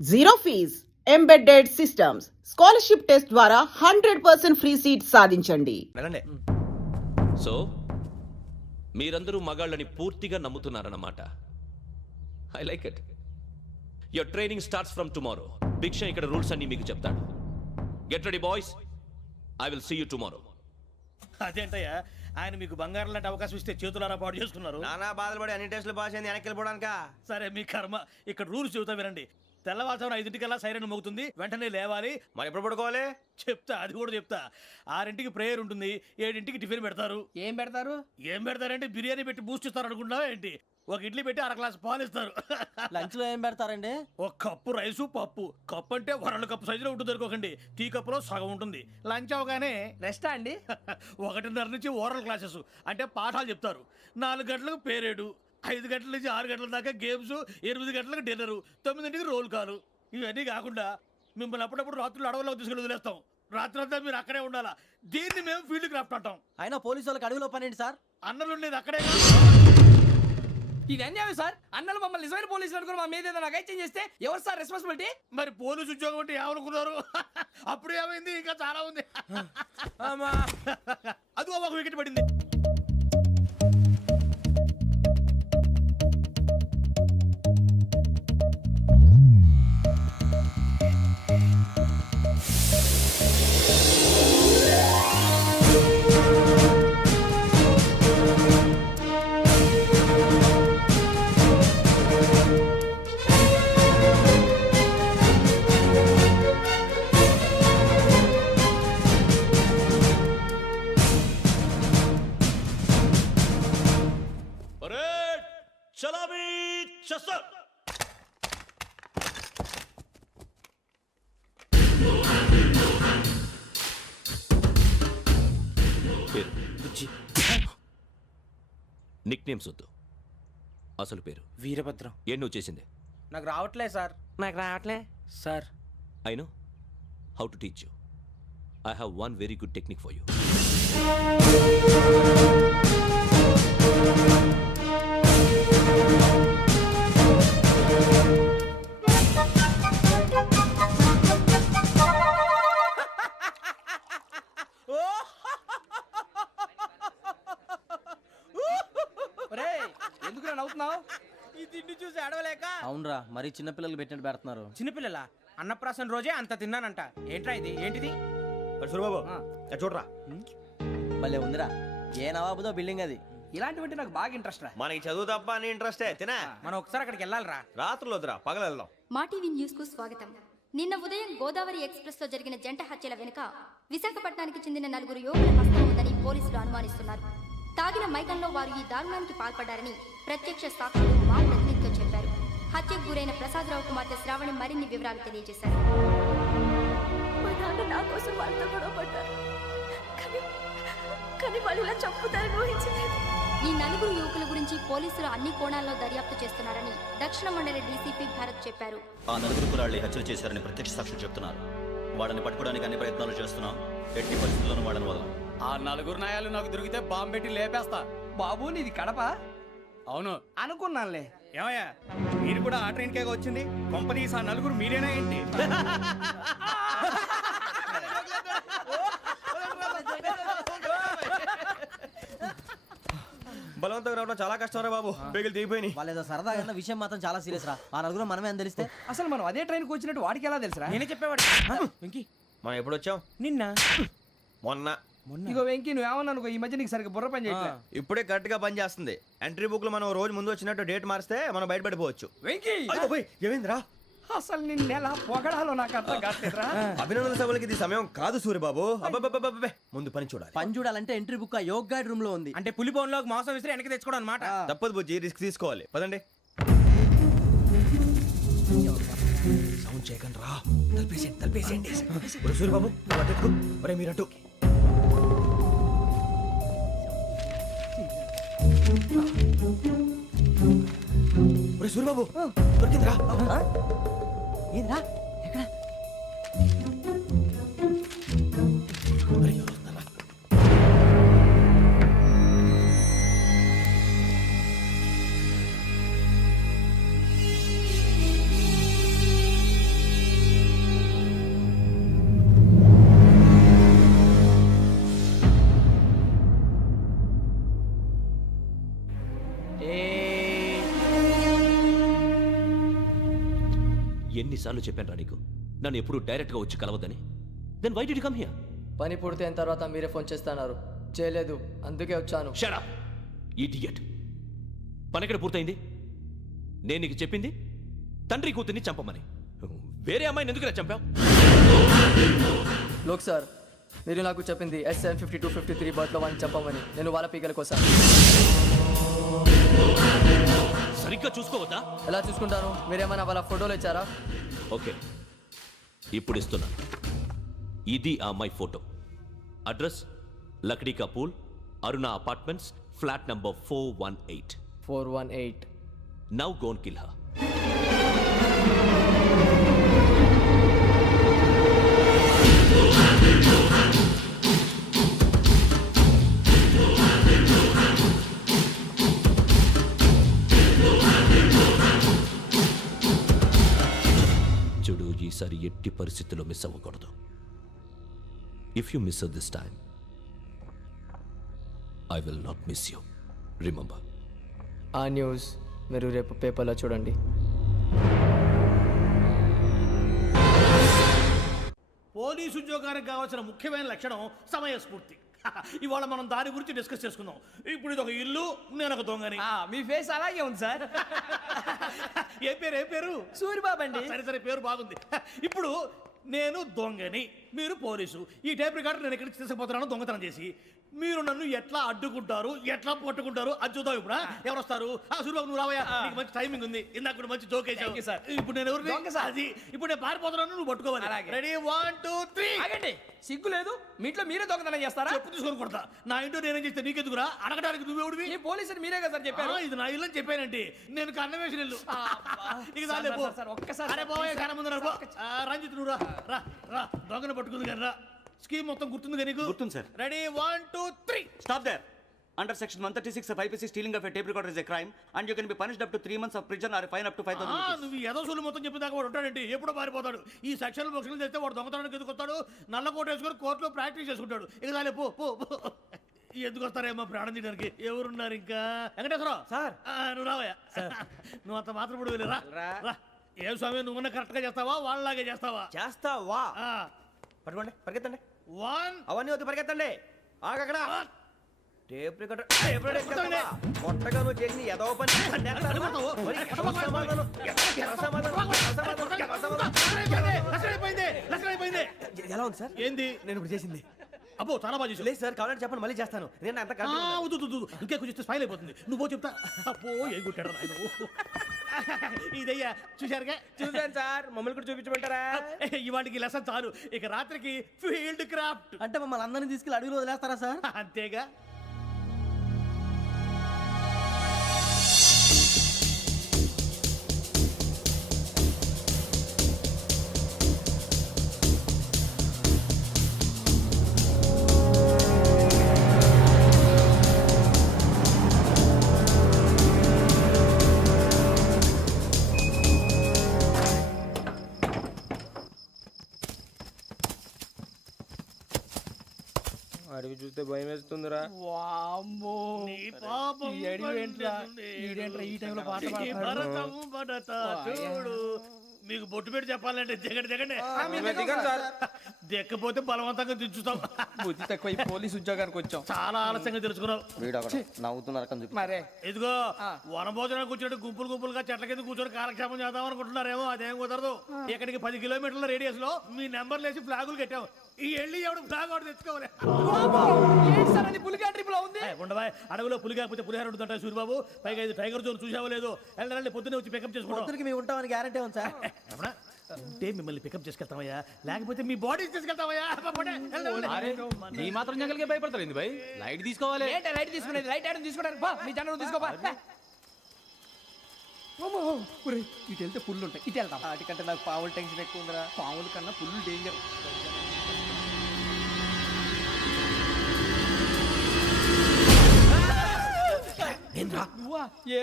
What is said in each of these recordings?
Zero fees embedded systems scholarship test ద్వారా 100% free seat సాధించండి. వెళ్ళండి. సో మీరందరూ మగాళ్ళని పూర్తిగా నమ్ముతున్నారన్నమాట. I like it. Your training starts from tomorrow. Bhiksha ఇక్కడ రూల్స్ అన్ని మీకు చెప్తాడు. Get ready boys, I will see you tomorrow. అదేంటయ్యా ఆయన మీకు బంగారం లాంటి అవకాశం ఇస్తే చేతులారా పాటు చేసుకున్నారు. నానా బాధలు పడి అన్ని టెస్టులు పాస్ అయింది, వెనక్కి వెళ్ళిపోవడానికా? సరే మీ కర్మ. ఇక్కడ రూల్స్ చెబుతా వినండి. తెల్లవారుజామున 5ంటికల్లా సైరన్ మోగుతుంది, వెంటనే లేవాలి. మరి ఎప్పుడు పడుకోవాలి? చెప్తా, అది కూడా చెప్తా. 6ంటికి ప్రేయర్ ఉంటుంది, 7ంటికి టిఫిన్ పెడతారు. ఏం పెడతారు? ఏం పెడతారంటే బిర్యానీ పెట్టి బూస్ట్ ఇస్తారు అనుకుంటున్నావా ఏంటి? ఒక ఇడ్లీ పెట్టి 1/2 గ్లాస్ పాలు ఇస్తారు. లంచ్ లో ఏం పెడతారండి? ఒక కప్పు రైసు పప్పు. కప్పు అంటే 2 కప్పు సైజులో ఉంటుంది అనుకోకండి. టీ కప్పులో సగం ఉంటుంది. లంచ్ అవగానే రెస్టా అండి? 1:30 నుంచి ఓరల్ క్లాసెస్ అంటే పాఠాలు చెప్తారు. 4 గంటలకు పేరేడు, 5 గంటల నుంచి 6 గంటల దాకా గేమ్స్, 8 గంటలకు డిన్నరు, 9ంటికి రోల్ కాలు. ఇవన్నీ కాకుండా మిమ్మల్ని అప్పుడప్పుడు రాత్రులు అడవుల్లో తీసుకుని వదిలేస్తాం. రాత్రి అంతా మీరు అక్కడే ఉండాలా. దీన్ని మేము ఫీల్డ్ క్రాఫ్ట్ అంటాం. అయినా పోలీసు వాళ్ళకి అడవిలో పని ఏంటి సార్? అన్నలు ఉండేది అక్కడే. ఇది అన్యాయం సార్. అన్నలు మమ్మల్ని నిజమైన పోలీసులు అనుకుని మా మీద ఏదైనా అగైత్యం చేస్తే ఎవరు సార్ రెస్పాన్సిబిలిటీ? మరి పోలీసు ఉద్యోగం అంటే ఏమనుకున్నారు? అప్పుడు ఏమైంది, ఇంకా చాలా ఉంది. అది ఒక వికెట్ పడింది. చలామీ చస్టర్. నిక్ నేమ్స్ వద్దు, అసలు పేరు. వీరభద్రం. ఏం నువ్వు చేసింది? నాకు రావట్లే సార్. నాకు రావట్లే sir. I know how to teach you. I have one very good technique for you. ఎందుకు నవ్వుతున్నావు? ఈ తిండి చూసి అడవలేక. అవునరా, మరి చిన్నపిల్లలు పెట్టినట్టు పెడుతున్నారు. చిన్నపిల్లల అన్నప్రాసన రోజే అంత తిన్నానంట. ఏంట్రా ఇది? ఏంటిది? సూరిబాబు చూడరా, భలే ఉందిరా. ఏ నవాబుదో బిల్డింగ్ అది. ఇలాంటివంటే నాకు బాగా ఇంట్రెస్ట్ రా. మనకి చదువు తప్ప అని ఇంట్రెస్టే. తినా మనం ఒకసారి అక్కడికి వెళ్ళాలిరా. రాత్రులు వద్దురా, పగలు వెళ్దాం. మా టీవీ న్యూస్ కు స్వాగతం. నిన్న ఉదయం గోదావరి ఎక్స్ప్రెస్ లో జరిగిన జంట హత్యల వెనుక విశాఖపట్నానికి చెందిన 4 యువకుల హస్తం ఉందని పోలీసులు అనుమానిస్తున్నారు. తాగిన మైకంలో వారు ఈ దారుణానికి పాల్పడ్డారని ప్రత్యక్ష సాక్షులు మా ప్రతినిధితో చెప్పారు. హత్యకు గురైన ప్రసాదరావు కుమార్తె శ్రావణి మరిన్ని వివరాలు తెలియజేశారు. నా కోసం వాళ్ళతో గొడవ పడ్డారు, కానీ వాళ్ళు ఇలా చంపుతారని ఊహించలేదు. ఈ 4 యువకుల గురించి పోలీసులు అన్ని కోణాల్లో దర్యాప్తు చేస్తున్నారని దక్షిణ మండలి డీసీపీ భరత్ చెప్పారు. ఆ 4 కుర్రాళ్ళు హత్యలు చేశారని ప్రత్యక్ష సాక్షులు చెప్తున్నారు. వాళ్ళని పట్టుకోవడానికి అన్ని ప్రయత్నాలు చేస్తున్నాం. ఎట్టి పరిస్థితుల్లోనూ వాళ్ళని వదలం. ఆ 4 నాయాలు నాకు దొరికితే బాంబు పెట్టి లేపేస్తా. బాబు నీది కడప? అవును అనుకున్నానులే. ఏమయ్యా మీరు కూడా ఆ ట్రైన్ కేగా వచ్చింది? కంపెనీస్ ఆ 4 మీరేనా ఏంటి? బలవంతంగా రావడం చాలా కష్టం రా బాబు. పేగులు దిగిపోయినాయి. వాళ్ళేదో సరదాగా అన్న విషయం మాత్రం చాలా సీరియస్ రా. ఆ 4 మనమే అని తెలిస్తే అసలు మనం అదే ట్రైన్కి వచ్చినట్టు వాడికి ఎలా తెలుసురా? నేనే చెప్పేవాడు. వెంకీ మనం ఎప్పుడు వచ్చాం? నిన్న మొన్న. ఇగో వెంకీ నువ్వేమన్నా అనుకో, ఈ మధ్య నీకు సరిగ్గా బుర్ర పని చేయట్లే. ఇప్పుడే కరెక్ట్ గా పని చేస్తుంది. ఎంట్రీ బుక్ లో మనం రోజు ముందు వచ్చినట్టు డేట్ మారిస్తే మనం బయటపడిపోవచ్చు. వెంకీ ఏమైందిరా? అసలు నిన్న ఎలా పొగడాలో నాకు అర్థం కాట్లేదురా. అభినందన సభలకి ఇది సమయం కాదు సూరిబాబు. అబ్బబ్బబ్బబ్బబ్బే, ముందు పని చూడాలి. పని చూడాలంటే ఎంట్రీ బుక్ ఆ యోగ్ గైడ్ రూమ్ లో ఉంది. అంటే పులి బోన్ లోకి మాంసం విసిరి వెనక్కి తెచ్చుకోవడం అనమాట. తప్పదు బుజ్జి, రిస్క్ తీసుకోవాలి. పదండి. సౌండ్ చేయకండి రా. తలపేసేయండి. సూరిబాబు మీరు అటు. సూరిబాబు దొరికిందిరా. ఏంద్రా? ఎక్కడ? ఎన్నిసార్లు చెప్పాను రా నీకు నన్ను ఎప్పుడు డైరెక్ట్గా వచ్చి కలవద్దని? Then why did you come here? పని పూర్తయిన తర్వాత మీరే ఫోన్ చేస్తున్నారు. చేయలేదు, అందుకే వచ్చాను. Shut up idiot. పని ఎక్కడ పూర్తయింది? నేను నీకు చెప్పింది తండ్రి కూతుర్ని చంపమని. వేరే అమ్మాయిని ఎందుకు చంపావు? లోక్ సార్, మీరు నాకు చెప్పింది S75253 బర్త్లో వాడిని చంపమని. నేను వాళ్ళ పీకల కోసం. సరిగ్గా చూసుకోవద్దా? ఎలా చూసుకుంటాను? మీరేమైనా వాళ్ళ ఫోటోలు ఇచ్చారా? ఓకే, ఇప్పుడు ఇస్తున్నాను. ఇది ఆ అమ్మాయి ఫోటో. అడ్రస్ లక్డీ కా pool, Aruna apartments, flat number 418. 418. Now go and kill her. చూడు, ఈసారి ఎట్టి పరిస్థితుల్లో మిస్ అవ్వకూడదు. If you miss this time I will not miss you. Remember. ఆ న్యూస్ మీరు రేపు పేపర్లో చూడండి. పోలీసు ఉద్యోగానికి కావాల్సిన ముఖ్యమైన లక్షణం సమయస్ఫూర్తి. ఇవాళ మనం దాని గురించి డిస్కస్ చేసుకుందాం. ఇప్పుడు ఇది ఒక ఇల్లు, నేను ఒక దొంగని. మీ ఫేస్ అలాగే ఉంది సార్. ఏ పేరు? సూరిబాబు అండి. సరే పేరు బాగుంది. ఇప్పుడు నేను దొంగని, మీరు పోలీసు. ఈ టైప్ రికార్డు నేను ఎక్కడికి తీసుకుపోతున్నాను దొంగతనం చేసి. మీరు నన్ను ఎట్లా అడ్డుకుంటారు, ఎట్లా పట్టుకుంటారు అది చూద్దాం. ఇప్పుడు ఎవరు వస్తారు? సూరిబాబు నువ్వు రావయ్యా, నీకు మంచి టైమింగ్ ఉంది. ఇందాక కూడా మంచి జోక్ వేసావు సార్. ఇప్పుడు నేను ఎవరు? అది ఇప్పుడు నేను పారిపోతున్నాను, నువ్వు పట్టుకోవాలి. రెడీ 1 2 3. ఆగండి, సిగ్గు లేదు? మీ ఇంట్లో మీరే దొంగతనం చేస్తారా? చెప్పు తీసుకొని కొడతా. నా ఇంట్లో నేనేం చేస్తే నీకెందుకురా? అడగడానికి నువ్వెవడివి? ఈ పోలీసులు మీరే కదా సార్ చెప్పారు. ఇది నా ఇల్లు అని చెప్పానంటే నేను కన్నవేసిన ఇల్లు. ఇక చాలే పో. ఒక్కసారి అరే బాబాయ్ చాలా ముందు రంజిత్ నువ్వు రా రా దొంగను పట్టుకుంది కానీ రా. స్కీమ్ మొత్తం గుర్తుంది కానీ నీకు? గుర్తుంది sir. Ready 1 2 3. Stop there. Under section 136 of IPC, stealing of a tape recorder is a crime and you can be punished up to 3 months of prison or a fine up to 5,000 rupees. నువ్వు ఏదో సూలు మొత్తం చెప్పిన దాకా వాడు ఉంటాడండి. ఎప్పుడో పారిపోతాడు. ఈ సెక్షన్లు బొక్షన్లు చేస్తే వాడు దొంగతనానికి ఎందుకు వస్తాడు? నల్ల కోట వేసుకొని కోర్టులో ప్రాక్టీస్ చేసుకుంటాడు. ఇక చాలే పో పో పో. ఎందుకు వస్తారేమో ప్రాణం తీయడానికి. ఎవరున్నారు ఇంకా? వెంకటేశ్వరరావు సార్, నువ్వు రావయ్యా. నువ్వు అంత మాత్రం ఇప్పుడు వెళ్ళి రా రా. ఏ స్వామి, నువ్వు కరెక్ట్ గా చేస్తావా వాళ్ళలాగే చేస్తావా? చేస్తావా? పట్టుకోండి, పరిగెత్తండి. 1 అవన్నీ వద్దు, పరిగెత్తండి. ఆగక్కడ టేప్ రికార్డర్ కొట్టగా నువ్వు చేసి ఏదో పని ఎలా ఉంది సార్? ఏంది నేను ఇప్పుడు చేసింది? అబ్బో చాలా బాగా చేసావు. లేదు సార్, కావాలంటే చెప్పండి, మళ్ళీ చేస్తాను. నేను అంత ఇంకే కొంచెం స్మైల్ అయిపోతుంది. నువ్వు చెప్తా. అబ్బో ఏం కొట్టాడు నాయన. ఇదయ్యా చూశారుగా? చూసాను సార్, మమ్మల్ని కూడా చూపించమంటారా? ఇవాటికి లెసన్ చాలు. ఇక రాత్రికి ఫీల్డ్ క్రాఫ్ట్. అంటే మమ్మల్ని అందరినీ తీసుకెళ్ళి అడుగులో వదిలేస్తారా సార్? అంతేగా. అడిగి చూస్తే భయం వేస్తుందిరా. నీ పాపం ఈ అడవి ఏంట్రా? ఈడేంట్రా ఈ టైంలో పాట పాడతాడు? భరతము భరత చూడు. మీకు బొట్టు పెట్టి చెప్పాలంటే దిగండి. దిక్కపోతే బలవంతంగా దించుతాం. బుద్ధి తక్కువ, ఈ పోలీస్ ఉద్యోగానికి వచ్చాం. చాలా ఆలస్యంగా తెలుసుకున్నావు. మరే ఇదిగో వనభోజనానికి కూర్చోటి గుంపులుగా చెట్ల కింద కూర్చొని కాలక్షేపం చేద్దాం అనుకుంటున్నారేమో. అదేం కుదరదు. ఇక్కడికి 10 కిలోమీటర్ల రేడియస్ లో మీ నెంబర్లు వేసి ఫ్లాగులు కట్టాం. ఈ వెళ్ళి ఎవడు ఫ్లాగ్ ఒకటి తెచ్చుకోవాలి. పులిగా ట్రిప్ లో ఉంది. ఉండవా, అడవిలో పులి కాకపోతే పులిహార ఉంటుంటాయి సూరిబాబు. పైగా ఇది టైగర్ జోన్ చూసావో లేదో. వెళ్ళండి, పొద్దున్నే వచ్చి పికప్ చేసుకుంటాం. మేము ఉంటామని గ్యారంటీ ఉంది సార్. ఉంటే మిమ్మల్ని పికప్ చేసుకెళ్తామయ్యా, లేకపోతే మీ బాడీ తీసుకెళ్తామయ్యా. ఈ మాత్రం జంగల్కే భయపడతారు ఏంది భయ్? లైట్ తీసుకోవాలి. లైట్ తీసుకునేది లైట్ ఐటమ్ తీసుకోవడానికి బా, మీ జనరల్ తీసుకోబా. ఇటు వెళ్తే పుల్లు ఉంటాయి, ఇటు వెళ్తాం. వాటికంటే నాకు పావులు టెన్షన్ ఎక్కువ ఉందిరా. పావుల కన్నా పుల్లు డేంజర్.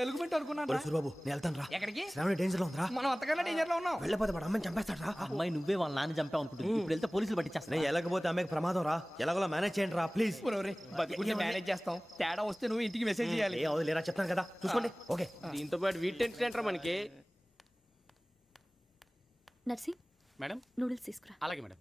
ఎలుగుబెట్టి అనుకున్నాను. సూరిబాబు నేను వెళ్తాను రా. ఎక్కడికి? శ్రావణి డేంజర్ లో ఉందిరా. మనం అంతకన్నా డేంజర్ లో ఉన్నాం. వెళ్ళపోతే వాడు అమ్మని చంపేస్తాడు రా. అమ్మాయి నువ్వే వాళ్ళ నాన్న చంపావు అనుకుంటుంది. ఇప్పుడు వెళ్తే పోలీసులు పట్టించేస్తా. నేను వెళ్ళకపోతే అమ్మకి ప్రమాదం రా. ఎలాగోలా మేనేజ్ చేయండి రా ప్లీజ్. బతికుంటే మేనేజ్ చేస్తాం. తేడా వస్తే నువ్వు ఇంటికి మెసేజ్ చేయాలి. ఏ అవును లేరా, చెప్తాను కదా, చూసుకోండి. ఓకే, దీంతో పాటు వీటి టెన్షన్ ఏంట్రా మనకి? నర్సింగ్ మేడం నూడిల్స్ తీసుకురా. అలాగే మేడం.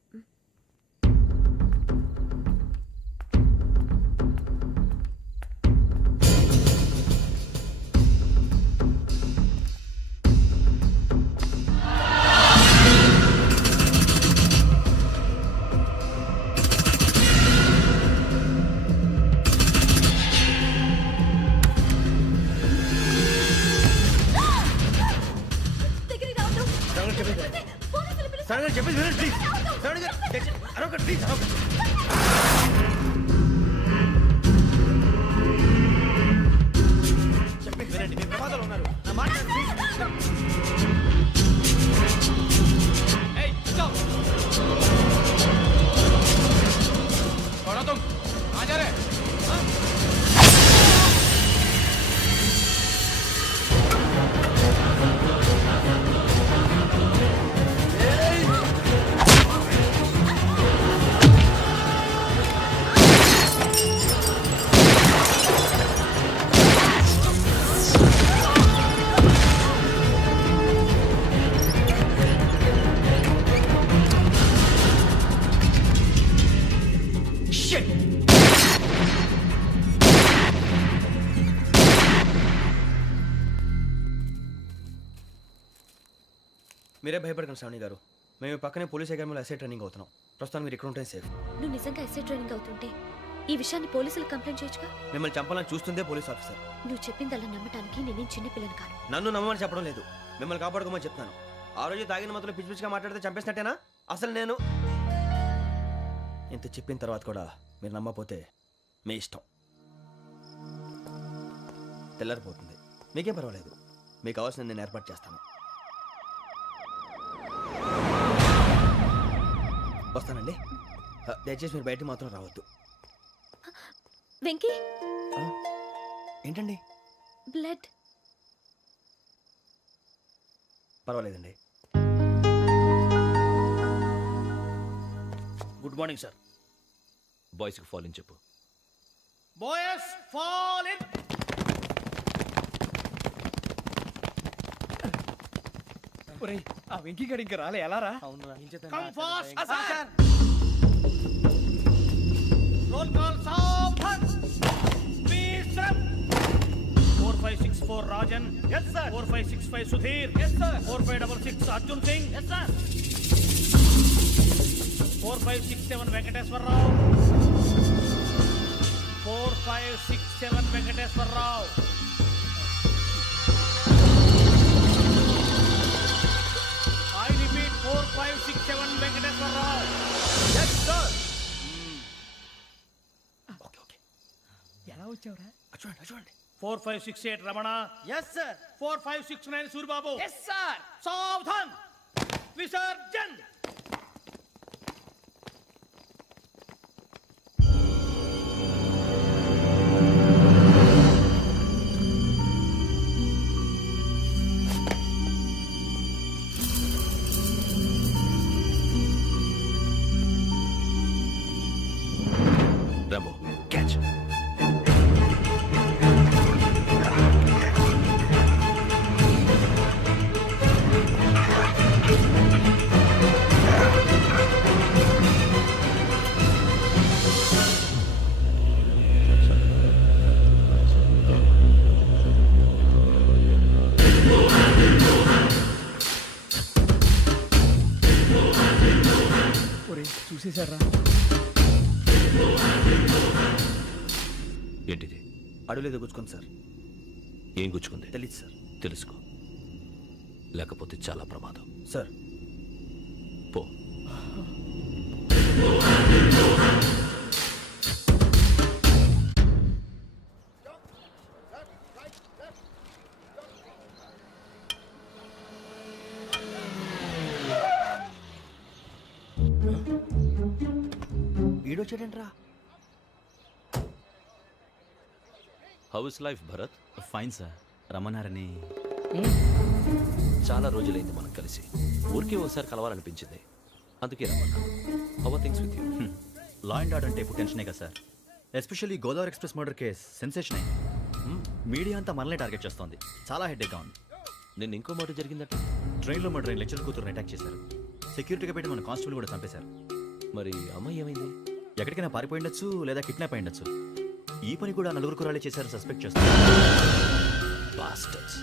దగ్గరికి రావద్దు. పోలీసులు పిలుస్తారు. సడన్గా చెప్పేసి వినండి ప్లీజ్. సడన్గా అరొకటి ప్లీజ్ అరొకటి. చెప్పేసి వినండి, మీ ప్రమాదాలు ఉన్నారు. నా మాట వినండి, ప్లీజ్. మీరే భయపడకండి శ్రావణి గారు. మేము పక్కనే పోలీస్ అకాడమీలో ఎస్ఐ ట్రైనింగ్ అవుతున్నాం. ప్రస్తుతానికి మీరు ఇక్కడ ఉంటే సేఫ్. నువ్వు నిజంగా ఎస్ఐ ట్రైనింగ్ అవుతుంటే ఈ విషయాన్ని పోలీసులకు కంప్లైంట్ చేయొచ్చుగా. మిమ్మల్ని చంపాలని చూస్తుందే పోలీస్ ఆఫీసర్. నువ్వు చెప్పిందల్లా నమ్మటానికి నేనేం చిన్నపిల్లని కాను. నన్ను నమ్మమని చెప్పడం లేదు, మిమ్మల్ని కాపాడుకోమని చెప్తాను. ఆ రోజు తాగిన మాత్రం పిచ్చి పిచ్చిగా మాట్లాడితే చంపేసినట్టేనా? అసలు నేను ఇంత చెప్పిన తర్వాత కూడా మీరు నమ్మపోతే మీ ఇష్టం. తెల్లారిపోతుంది, మీకేం పర్వాలేదు. మీకు కావాల్సిన నేను ఏర్పాటు చేస్తాను. వస్తానండి. దయచేసి మీరు బయటికి మాత్రం రావద్దు. వెంకీ ఏంటండి? బ్లడ్. పర్వాలేదండి. Good morning sir. బాయ్స్కి ఫాల్ ఇన్ చెప్పు. Boys fall in. ఆ వెంకీ గడి ఇంకా రాలే, ఎలా రా? Come fast sir. Roll call సావధాన్. Please step. 4564 Rajan. yes sir. 4565 Sudheer. yes sir. 4566 Arjun Singh. yes sir. 4567 Venkateswararao. 4567 Venkateswararao. I repeat 4567 Venkateswararao. yes sir. Okay okay. ఎలా వచ్చావురా? చూడండి చూడండి. 4568 Ramana. Yes sir. 4569 Suribabu. Yes sir. సావధాన్. విసర్జన్. Rambo catch. చూసేశారా? ఏంటిది? అడవిలో గుచ్చుకుంది సార్. ఏం గుచ్చుకుంది? తెలీదు సార్. తెలుసుకో, లేకపోతే చాలా ప్రమాదం. సార్ పో. ఈడొచ్చాడేంట్రా? How is life Bharat? Fine sir. రమ్మన్నారని. చాలా రోజులైంది మనం కలిసి. ఊరికే ఒకసారి కలవాలనిపించింది, అందుకే రమ్మన్నా. How are things with you? Law and order అంటే ఇప్పుడు టెన్షనే కదా sir. Especially Godavari express murder case sensation అయింది. మీడియా అంతా మనల్ని టార్గెట్ చేస్తోంది. చాలా హెడ్ఏక్గా ఉంది. నిన్న ఇంకో మాట జరిగిందట. ట్రైన్లో మర్డర్ అయిన లెక్చర్ కూతురుని అటాక్ చేశారు. సెక్యూరిటీగా పెట్టి మన కానిస్టేబుల్ కూడా చంపేశారు. మరి అమ్మాయి ఏమైంది? ఎక్కడికైనా పారిపోయి ఉండొచ్చు లేదా కిడ్నాప్ అయి ఉండొచ్చు. ఈ పని కూడా నలుగురు కురాలే చేశారు సస్పెక్ట్ చేస్తారు. బాస్టర్స్.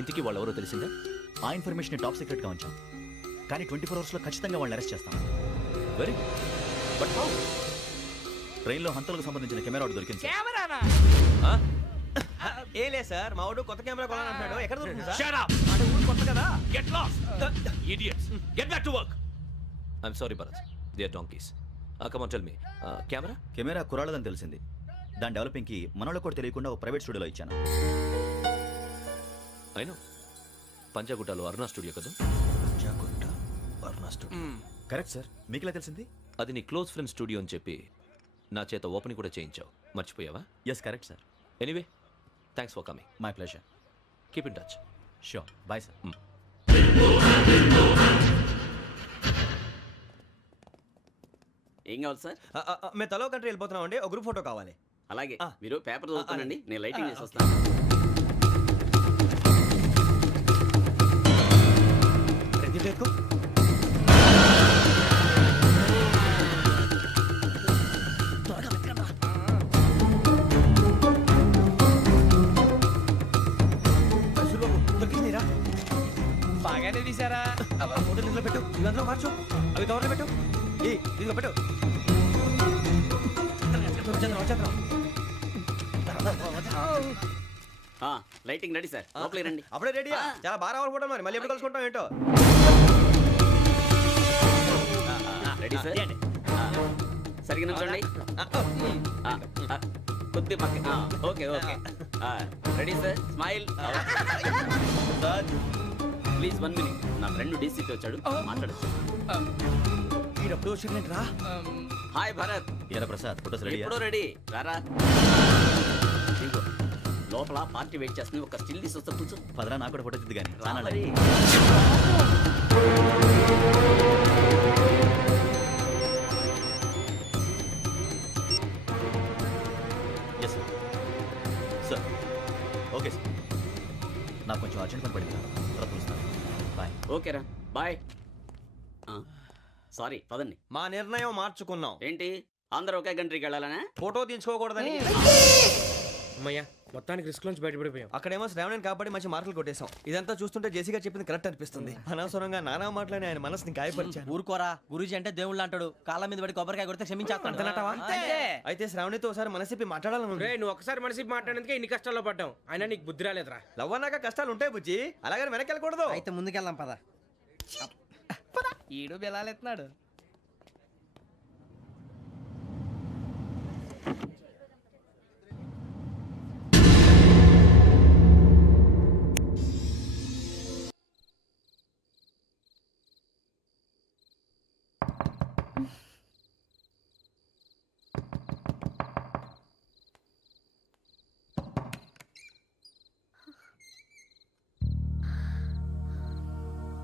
ఇంతకీ వాళ్ళెవరో తెలిసిందా? ఆ ఇన్ఫర్మేషన్ టాప్ సీక్రెట్ గా ఉంచాం, కానీ 24 అవర్స్ లో ఖచ్చితంగా వాళ్ళని అరెస్ట్ చేస్తాం. Very but how? ట్రైన్లో హంతలకు సంబంధించిన కెమెరా ఒకటి దొరికింది సార్. కెమెరానా? ఏ లే సార్, మా వాడు కొత్త కెమెరా కొనాలంటున్నాడు. ఎక్కడ దొరుకుతుంది సార్? Shut up! అంటే ఊరు కొత్త కదా. Get lost! Idiots! Get back to work! I'm sorry, Bharat. They are donkeys. Come on, tell me. Camera? Camera కురాలదని తెలిసింది. దాని డెవలపింగ్ కి మనోళ్ళకి కూడా తెలియకుండా ఒక ప్రైవేట్ స్టూడియోలో ఇచ్చాను. I know. పంజాగుట్టలో అరుణ స్టూడియో కదా? జాగుట్ట వర్ణ స్టూడియో. Correct sir. మీకు ఎలా తెలిసింది? అది నీ క్లోజ్ ఫ్రెండ్ స్టూడియో అని చెప్పి నా చేత ఓపెన్ కూడా చేయించావు. మర్చిపోయావా? Yes correct sir. Anyway, thanks for coming. My pleasure. Keep in touch. Sure. Bye sir. ఏం కావాలి సార్? మేము తలో కంట్రీ వెళ్ళిపోతున్నాం అండి. ఒక గ్రూప్ ఫోటో కావాలి. అలాగే ఆ. మీరు పేపర్ చదువుతానండి, నేను లైటింగ్ చేసి ఓకే. వస్తాను. రెడీ ఎక్కువ. బాగానే తీసారా? ఫోటోలు ఇందులో పెట్టు, ఇవి అందులో మార్చు, అవి కవర్లో పెట్టు, ఇదిగో పెట్టు. లైటింగ్ రెడీ సార్, లోపలికి రండి. అప్పుడే రెడీయా? చాలా బాగా రావాలి ఫోటో. మరి మళ్ళీ ఎప్పుడు కలుసుకుంటాం ఏంటో. Ready sir. సరిగ్గా నిల్చోండి. కొద్ది పక్క. Okay okay. Ready sir. Smile. Please 1 minute. నా ఫ్రెండ్ డీసీకి వచ్చాడు, మాట్లాడచ్చు. ఈడప్పుడు వచ్చిందంటరా. హాయ్ భరత్. ఏరా ప్రసాద్, ఫోటోస్ రెడీ? ఎప్పుడో రెడీ. రారా. ఇదిగో, లోపల పార్టీ వెయిట్ చేస్తుంది. ఒక స్టిల్ తీసి వస్తా, కూర్చో. పదరా, నాకు కూడా ఫోటో తిద్ది కానీ. రా మరి. Yes sir. Sir okay sir. నాకు కొంచెం అర్జెంట్ పని పడింది, తర్వాత చూస్తాను. బాయ్. ఓకేరా, బాయ్. సారీ, పదండి. మా నిర్ణయం మార్చుకున్నాం. ఏంటి, అందరూ ఒకే కంట్రీకి వెళ్ళాలనే? ఫోటో తీసుకోకూడదని. అమ్మయ్యా, మొత్తానికి రిస్క్ నుంచి బయటపడిపోయాం. అక్కడేమో శ్రావణిని కాబట్టి మంచి మార్కులు కొట్టేశాం. ఇదంతా చూస్తుంటే జేసీగా చెప్పింది కరెక్ట్ అనిపిస్తుంది. అనవసరంగా నానా మాటలని ఆయన మనసుని గాయపరిచాను. ఊరుకోరా, గురూజీ అంటే దేవుళ్ళు అంటాడు. కాళ్ళ మీద పడి కొబ్బరికాయ కొడితే క్షమించేస్తాడు. అయితే శ్రావణితో ఒకసారి మనసిప్పి మాట్లాడాలను. నువ్వు ఒకసారి మనిషి మాట్లాడేందుకే ఇన్ని కష్టాల్లో పడ్డాం. అయినా నీకు బుద్ధి రాలేదురా. లవ్ అన్నాక కష్టాలు ఉంటాయి బుజ్జి, అలాగని వెనక్కి వెళ్ళకూడదు. అయితే ముందుకెళ్దాం పద. ఈడు బెలాలెత్తున్నాడు.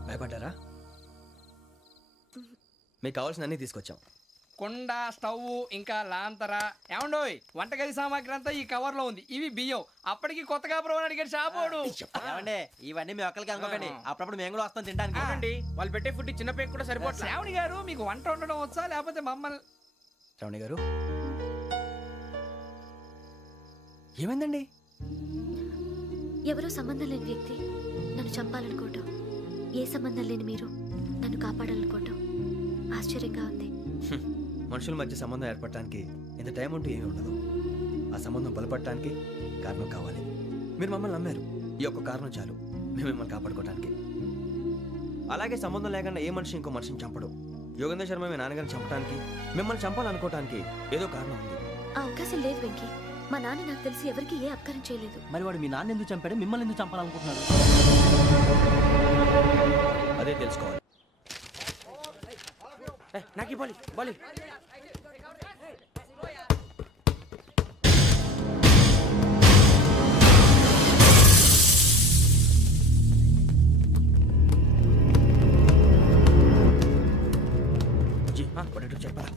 భయపడ్డారా? మీకు కావాల్సిన అన్ని తీసుకొచ్చాం. కుండ, స్టవ్, ఇంకా లాంతర. ఏమండోయ్, వంటగది సామాగ్రి అంతా ఈ కవర్ లో ఉంది. ఇవి బియ్యం. అప్పటికి కొత్తగా బ్రౌన్ అడిగాడు షాపోడు. ఏమండి, ఇవన్నీ మీ ఒక్కరికి అనుకోకండి, అప్పుడప్పుడు మేము కూడా వస్తాం తినడానికి. అవునండి, వాళ్ళు పెట్టే ఫుడ్ చిన్న పేక్ కూడా సరిపోతుంది. శ్రావణి గారు, మీకు వంట వండడం వచ్చా లేకపోతే మమ్మల్ని? శ్రావణి గారు, ఏమైందండి? ఎవరో సంబంధం లేని వ్యక్తి నన్ను చంపాలనుకోవటం, ఏ సంబంధం లేని మీరు నన్ను కాపాడాలనుకోవటం ఆశ్చర్యంగా ఉంది. మనుషుల మధ్య సంబంధం ఏర్పడటానికి ఇంత టైం ఉంటే ఏమీ ఉండదు. ఆ సంబంధం బలపడటానికి కారణం కావాలి. మీరు మమ్మల్ని నమ్మారు, ఈ ఒక్క కారణం చాలు మేము మిమ్మల్ని కాపాడుకోవటానికి. అలాగే సంబంధం లేకుండా ఏ మనిషి ఇంకో మనిషిని చంపడు. యోగేంద్ర శర్మ మీ నాన్నగారిని చంపడానికి, మిమ్మల్ని చంపాలనుకోవటానికి ఏదో కారణం ఉంది. ఆ అవకాశం లేదు వెంకీ. మా నాన్న నాకు తెలిసి ఎవరికి ఏ అపకారం చేయలేదు. మరి వాడు మీ నాన్న ఎందుకు చంపాడు, మిమ్మల్ని ఎందుకు చంపాలనుకుంటున్నాడు? అదే తెలుసుకోవాలి. నాకు బాలి బాలి. చెప్పరా?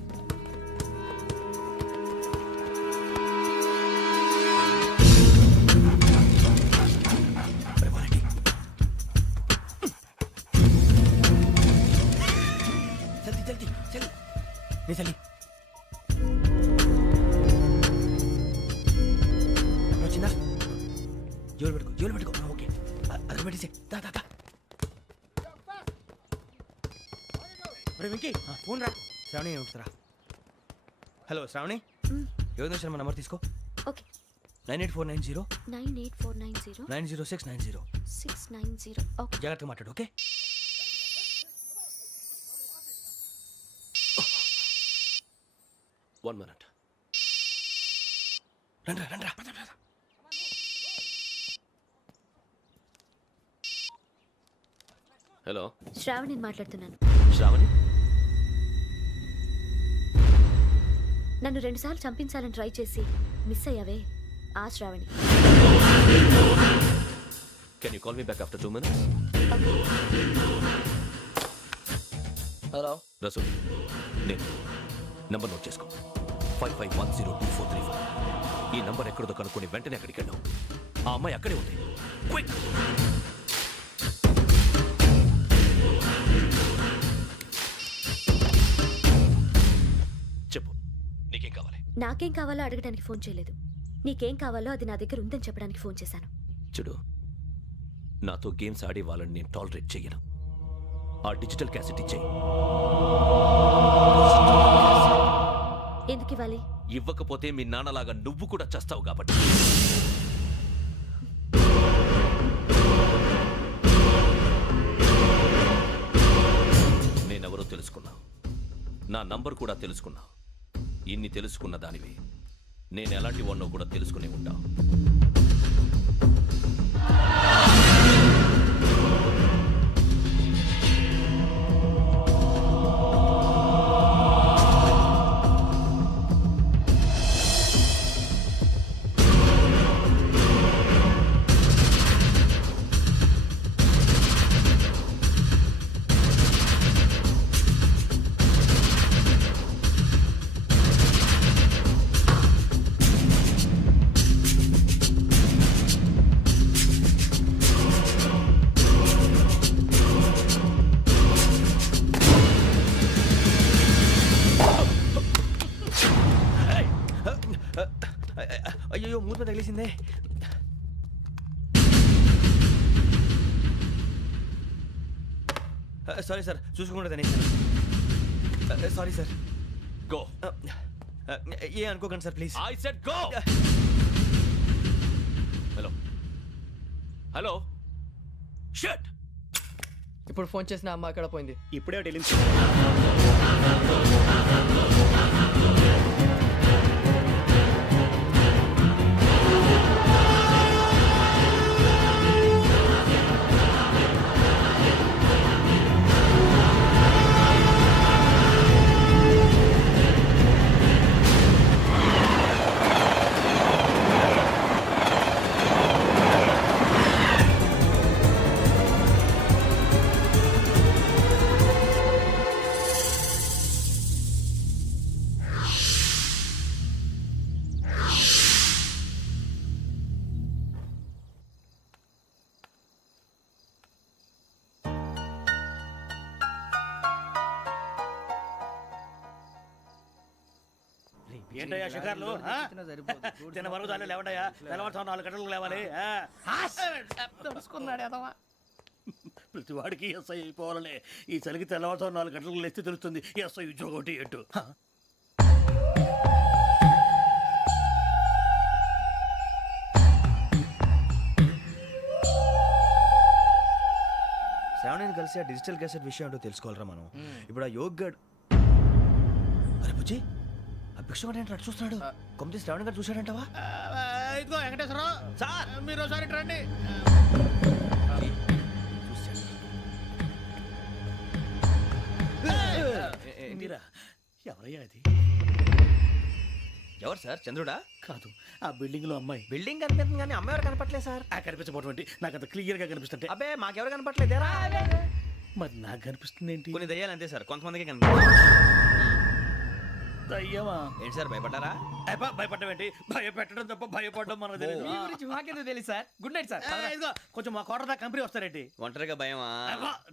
నీ తల్లి వచ్చిందా? జోలు పెట్టుకో ఓకే అది పెట్టేసి దా దా దా. వెంకీ ఫోన్ రా. శ్రావణి ఏముంటుందిరా? హలో శ్రావణి, యోగేంద్ర శర్మ నంబర్ తీసుకో. ఓకే. 98490 98490 90690. 690. ఓకే. జాగ్రత్తగా మాట్లాడు ఓకే. One minute. రండ్రా హలో శ్రావణిని మాట్లాడుతున్నాను. శ్రావణి, నన్ను 2 సార్లు చంపించాలని ట్రై చేసి మిస్ అయ్యావే, ఆ Shravani. Can you call me back after 2 minutes? Hello. Rasool, నేను నంబర్ నోట్ చేసుకో. 55102435. ఈ నంబర్ ఎక్కడదో కనుక్కొని వెంటనే అక్కడికి వెళ్ళావు. ఆ అమ్మాయి అక్కడే ఉంది. క్విక్. చెప్పు, నీకేం కావాలి? నాకేం కావాలో అడగడానికి ఫోన్ చేయలేదు. నీకేం కావాలో అది నా దగ్గర ఉందని చెప్పడానికి ఫోన్ చేశాను. చూడు, నాతో గేమ్స్ ఆడే వాళ్ళని నేను టాలరేట్ చెయ్యను. ఆ డిజిటల్ క్యాసెట్ ఇచ్చేయి. ఎందుకు ఇవ్వాలి? ఇవ్వకపోతే మీ నాన్నలాగా నువ్వు కూడా చస్తావు కాబట్టి. నేనెవరో తెలుసుకున్నావు, నా నంబర్ కూడా తెలుసుకున్నావు. ఇన్ని తెలుసుకున్న దానివి నేను ఎలాంటి వాడినో కూడా తెలుసుకునే ఉంటావు. అయ్యో మూత తగిలేసిందే. సారీ సార్, చూసుకోకుండా తినేసాను. Sorry sir. గో. ఏ అనుకోకండి sir please. I said go. Hello hello. Shut. ఇప్పుడు ఫోన్ చేసిన అమ్మ అక్కడ పోయింది. ఇప్పుడే డెలివరీ. ఏంటయ్యా షికార్లు? తిన్న వరకు దాన్ని లేవండయ్యా. తెల్లవారుతో 4 గంటలకు లేవాలి. ప్రతి వాడికి ఎస్ఐ అయిపోవాలనే ఈ చలికి తెల్లవారుతో 4 గంటలకు లేస్తే తెలుస్తుంది ఎస్ఐ ఉద్యోగం ఒకటి ఎటు. శ్రావణిని కలిసి ఆ డిజిటల్ క్యాసెట్ విషయం ఏంటో తెలుసుకోవాలరా మనం. ఇప్పుడు ఆ యోగ్ గడ్. అరే బుజ్జి, ఆ భిక్షగాడు ఏంటి అటు చూస్తున్నాడు? కొమ్మిది శ్రావణి గారు చూశాడంటావా? ఇదిగో వెంకటేశ్వరరావు సార్, మీరు ఒకసారి ఇటు రండి. మీరా? ఎవరయ్యా అది? ఎవరు సార్? చంద్రుడా? కాదు, ఆ బిల్డింగ్ లో అమ్మాయి. బిల్డింగ్ కనిపిస్తుంది కానీ అమ్మ ఎవరు కనపట్లేదు సార్. ఆ కనిపించబోటువంటి నాకు అంత క్లియర్ గా కనిపిస్తుంటే. అబ్బే మాకెవరు కనపట్లేదేరా? మరి నాకు కనిపిస్తుంది ఏంటి? కొన్ని దయ్యాలు అంతే సార్, కొంతమందికి కనిపిస్తుంది. దయ్యమా? ఏంటి సార్ భయపడ్డారా? భయపడ్డం భయపెట్టడం తప్ప భయపడడం మనకు తెలియదు. మీ గురించి మాకెందుకు తెలుసు సార్? Good night sir. ఇదిగో కొంచెం మా కోట దాకా కంపెనీ వస్తారేంటి? ఒంటరిగా భయమా?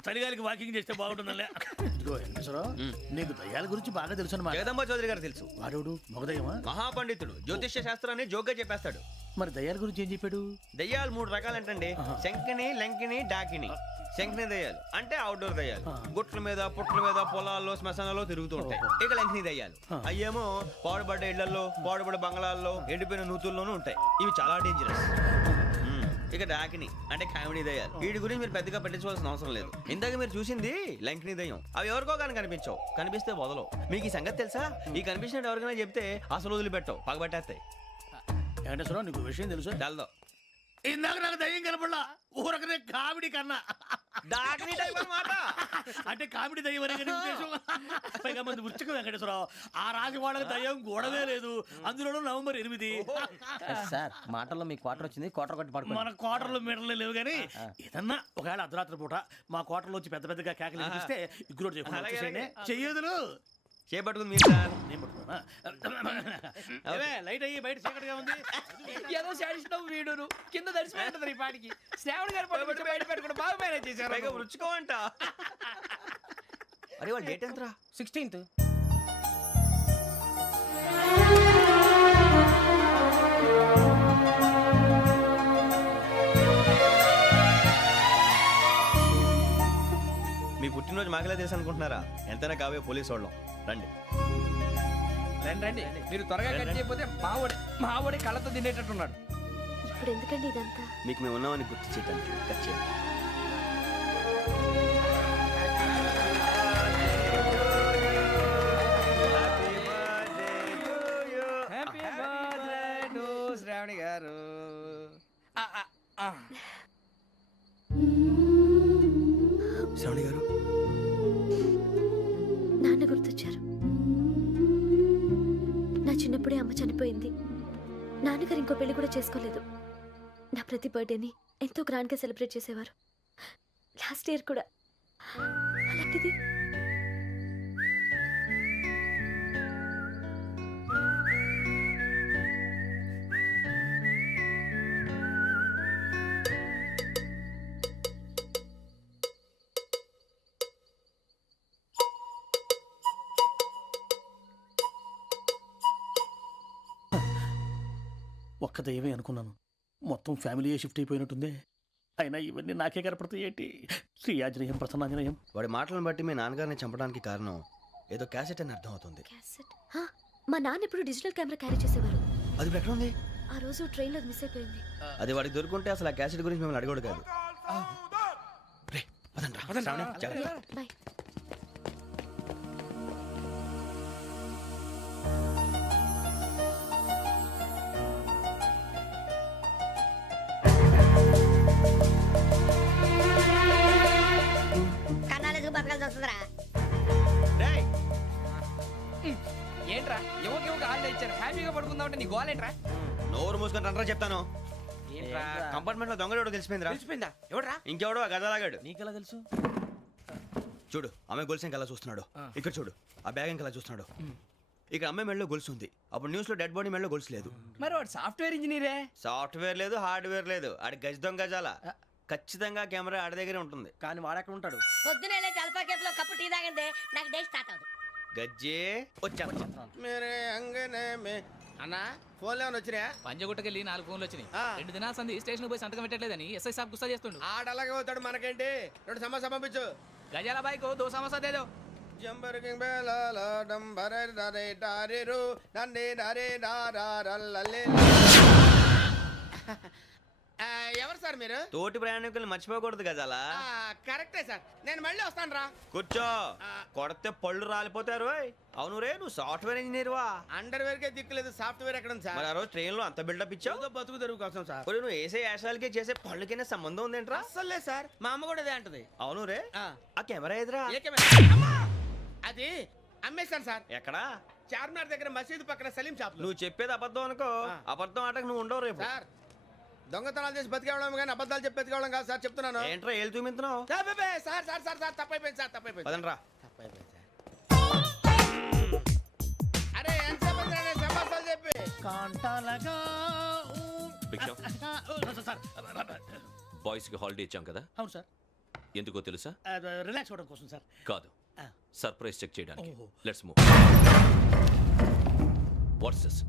చలిగాలికి వాకింగ్ చేస్తే బాగుంటుందిలే. ఇదిగో వెంకటేశ్వరరావు, నీకు దయ్యాల గురించి బాగా తెలుసు అన్నమాట. జగదంబ చౌదరి గారు తెలుసు. వాడోడు మగదయ్యమా? మహాపండితుడు, జ్యోతిష్య శాస్త్రాన్ని జోగ్గా చెప్పేస్తాడు. మరి దయ్యాల గురించి ఏం చెప్పాడు? దయ్యాలు 3 రకాలంటండి. శంకిని, లంకిని, డాకిని. శంకిని దయ్యాలు అంటే అవుట్డోర్ దయ్యాలు, గుట్ల మీద పుట్ల మీద పొలాల్లో శ్మశానాల్లో తిరుగుతూ ఉంటాయి. ఇక లంకిని దయ్యాలు అయ్యేమో పాడుబడ్డ ఇళ్లలో, పాడుబడ్డ బంగ్లాల్లో, ఎండిపోయిన నూతుల్లోనూ ఉంటాయి. ఇవి చాలా డేంజరస్. ఇక డాకిని అంటే కామెడీ దయ్యాలు. వీటి గురించి మీరు పెద్దగా పట్టించుకోవాల్సిన అవసరం లేదు. ఇందాక మీరు చూసింది లంకిని దయ్యం. అవి ఎవరికో కానీ కనిపించవు, కనిపిస్తే వదలవు. మీకు ఈ సంగతి తెలుసా? ఈ కనిపించినట్టు ఎవరికైనా చెప్తే అసలు వదిలిపెట్టవు, పగబట్టేస్తాయి. వెంకటేశ్వరరావు, నీకు విషయం తెలుసు? డల్దో ఇందాక నాకు దయ్యం కనపడలా, ఊరకనే కామెడీ కన్నా. డాకిని టైప్ అన్నమాట. అంటే కామెడీ దయ్యం అనే కదా ఉద్దేశం. పైగా మంది వృచ్చిక వెంకటేశ్వరరావు, ఆ రాజు వాళ్ళకి దయ్యం గొడవే లేదు. అందులోనూ నవంబర్ 8. సార్ మాటల్లో మీ క్వార్టర్ వచ్చింది, క్వార్టర్ కొట్టి పడుకో. మన కోటర్లో మీటర్లు లేవు కానీ ఏదన్నా ఒకవేళ అర్ధరాత్రి పూట మా కోటర్లో వచ్చి పెద్ద పెద్దగా కేకలు వినిపిస్తే ఇగ్గురు చేయకుండా చెయ్యదులు చేపట్టుకుంది మీరు సార్. నేను పట్టుకున్నా. ఏమే, లైట్ అయ్యి బయట చీకటిగా ఉంది. ఏదో శాడిస్తున్నావు వీడును కింద దర్శనం ఈ పాటికి. శ్రావణ్ గారు పట్టుకొచ్చి బయట పెట్టుకుంటే బాగా మేనేజ్ చేశారు. పైగా రుచుకోవంట. అరే వాళ్ళ డేట్ ఎంతరా? 16th. మీ పుట్టినరోజు మాకలే తెలుసు అనుకుంటున్నారా? ఎంతైనా కావే పోలీసు వాళ్ళం. రండి రండి మీరు త్వరగా కట్ చేయకపోతే మావోడి కళ్ళతో తినేటట్టున్నాడు. ఇప్పుడు ఎందుకండి ఇదంతా? మీకు మేము ఉన్నామని గుర్తు చేయడానికి కట్ చేయండి. హ్యాపీ బర్త్డే టు శ్రావణి గారు. శ్రావణి గారు, నాన్న గుర్తొచ్చారు. నా చిన్నప్పుడే అమ్మ చనిపోయింది. నాన్నగారు ఇంకో పెళ్లి కూడా చేసుకోలేదు. నా ప్రతి బర్త్డేని ఎంతో గ్రాండ్గా సెలబ్రేట్ చేసేవారు. లాస్ట్ ఇయర్ కూడా. అలాంటిది ఒక్క దయ్యమే అనుకున్నాను, మొత్తం ఫ్యామిలీయే షిఫ్ట్ అయిపోయినట్టుంది. అయినా ఇవన్నీ నాకే కనపడతాయి ఏంటి? శ్రీ ఆంజనేయం ప్రసన్నాంజనేయం. వాడి మాటలను బట్టి మీ నాన్నగారిని చంపడానికి కారణం ఏదో క్యాసెట్ అని అర్థం అవుతుంది. క్యాసెట్. మా నాన్న ఎప్పుడు డిజిటల్ కెమెరా క్యారీ చేసేవారు. అది ఇప్పుడు ఎక్కడ ఉంది? ఆ రోజు ట్రైన్లో మిస్ అయిపోయింది. అది వాడికి దొరుకుంటే అసలు ఆ క్యాసెట్ గురించి మిమ్మల్ని అడగడు కాదు. రేయ్, పదండ్రా. శ్రావణి, జాగ్రత్త. బాయ్. రేయ్, ఏంట్రా ఎవరికి హాలిడే ఇచ్చారు, హ్యాపీగా పడుకుందాం అంటే నీ గోల్ ఏంట్రా? నోరు మూసుకొని రండ్రా చెప్తాను. ఏంట్రా కంపార్ట్మెంట్ లో దొంగడు తెలిసిపోయిందిరా. తెలిసిపోయిందా? ఎవడ్రా? ఇంకెవడో ఆ గదలాగాడు. నీకెలా తెలుసు? చూడు, ఆమె గొలుసు ఇంకలా చూస్తున్నాడు. ఇక్కడ చూడు, ఆ బ్యాగ్ ఇంకలా చూస్తున్నాడు. ఇక్కడ అమ్మాయి మెడలో గొలుసు ఉంది. అప్పుడు న్యూస్ లో డెడ్ బాడీ మెడలో గొలుసు లేదు. మరి వాడు సాఫ్ట్వేర్ ఇంజనీరే. సాఫ్ట్వేర్ లేదు, హార్డ్వేర్ లేదు. ఆడి గజ దొంగ గజాల. ఖచ్చితంగా కెమెరా ఆడి దగ్గరే ఉంటుంది. కానీ వాడెక్కడ ఉంటాడు? పొద్దునే జలపా కేఫ్లో కప్పు టీ తాగిందే నాకు డే స్టార్ట్ అవుతుంది. గజ్జే వచ్చా. అన్నా ఫోన్లో వచ్చినా? పంజగుట్టకెళ్ళి 4 ఫోన్లు వచ్చినాయి. 2 దినాల సంది స్టేషన్ పోయి సంతకం పెట్టలేదని ఎస్ఐ సాబ్ గుస్తా చేస్తుండు. ఆడలాగే పోతాడు, మనకేంటి? 2 సమస్య పంపించు. గజాల బైక్ 2 సమస్య దేదో. ఎవరు సార్ మీరు? తోటి ప్రయాణికులు మర్చిపోకూడదు గజాల. కరెక్టే సార్, నేను మళ్ళీ వస్తాను రా. కూర్చో, కొడితే పళ్ళు రాలిపోతారు. అవును రే, నువ్వు సాఫ్ట్వేర్ ఇంజనీర్ వా? అండర్వేర్ కే దిక్కులేదు, సాఫ్ట్వేర్ ఎక్కడ ఉంది సార్? మరి ఆ రోజు ట్రైన్ లో అంత బిల్డప్ ఇచ్చావు. బతుకు తెరువు కోసం సార్. నువ్వు వేసే యాశాలకి చేసే పళ్ళకైనా సంబంధం ఉందేంట్రా? అస్సలు లేదు సార్, మా అమ్మ కూడా అదే అంటది. అవును రే, ఆ కెమెరా ఎదురా? అది అమ్మేశాను సార్. ఎక్కడా? చార్మినార్ దగ్గర మసీదు పక్కన సలీం షాప్. నువ్వు చెప్పేది అబద్ధం అనుకో. అబద్ధం ఆటకు నువ్వు ఉండవు రేపు. సార్ దొంగతనాలు చేసి బతికేవడం కానీ అబద్ధాలు చెప్పి బతికేవడం కాదు సార్, చెప్తున్నాను. ఏంట్రా ఏళ్ళు చూపించున్నావు? సార్ సార్ సార్ సార్ తప్పైపోయింది సార్, తప్పైపోయింది. పదండ్రా. తప్పైపోయింది సార్. అరే కాంటాలగా భిక్షం. సార్ బాయ్స్ కి హాలిడే ఇచ్చాం కదా, అవును సార్, ఎందుకో తెలుసా? రిలాక్స్ అవ్వడం కోసం సార్. కాదు, ఆ. సర్ప్రైజ్ చెక్ చేయడానికి. ఓహో. Let's move. What's this?